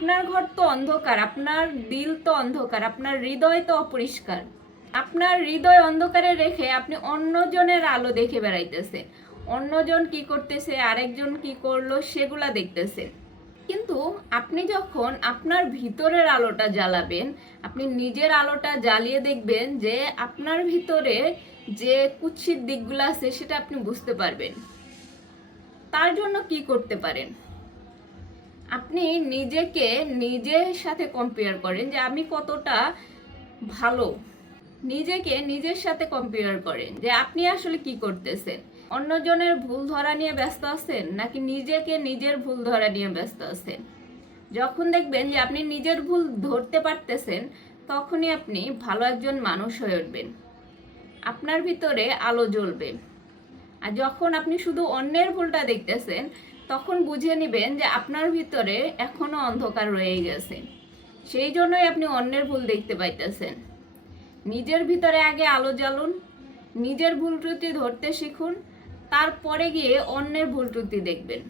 আপনার ঘর তো অন্ধকার, আপনার দিল তো অন্ধকার, আপনার হৃদয় তো অপরিষ্কার। আপনার হৃদয় অন্ধকারে রেখে আপনি অন্যজনের আলো দেখে বেড়াইতেছেন, অন্যজন কি করতেছে, আরেকজন কি করলো সেগুলা দেখতেছেন। কিন্তু আপনি যখন আপনার ভিতরের আলোটা জ্বালাবেন, আপনি নিজের আলোটা জ্বালিয়ে দেখবেন যে আপনার ভিতরে যে কুৎসিত দিকগুলো আছে সেটা আপনি বুঝতে পারবেন। তার জন্য কি করতে পারেন? আপনি নিজেকে নিজের সাথে কম্পেয়ার করেন যে আমি কতটা ভালো। নিজেকে নিজের সাথে কম্পেয়ার করেন যে আপনি আসলে কি করতেছেন। অন্যজনের ভুল ধরা নিয়ে ব্যস্ত আছেন নাকি নিজেকে নিজের ভুল ধরা নিয়ে ব্যস্ত আছেন? যখন দেখবেন যে আপনি নিজের ভুল ধরতে পারতেছেন, তখনই আপনি ভালো একজন মানুষ হয়ে উঠবেন, আপনার ভিতরে আলো জ্বলবে। আর যখন আপনি শুধু অন্যের ভুলটা দেখতেছেন, তখন বুঝে নেবেন যে আপনার ভিতরে এখনো অন্ধকার রয়ে গেছে, সেই জন্যই আপনি অন্যের ভুল দেখতে পাইতেছেন। নিজের ভিতরে আগে আলো জ্বালুন, নিজের ভুল ত্রুটি ধরতে শিখুন, তারপরে গিয়ে অন্যের ভুল ত্রুটি দেখবেন।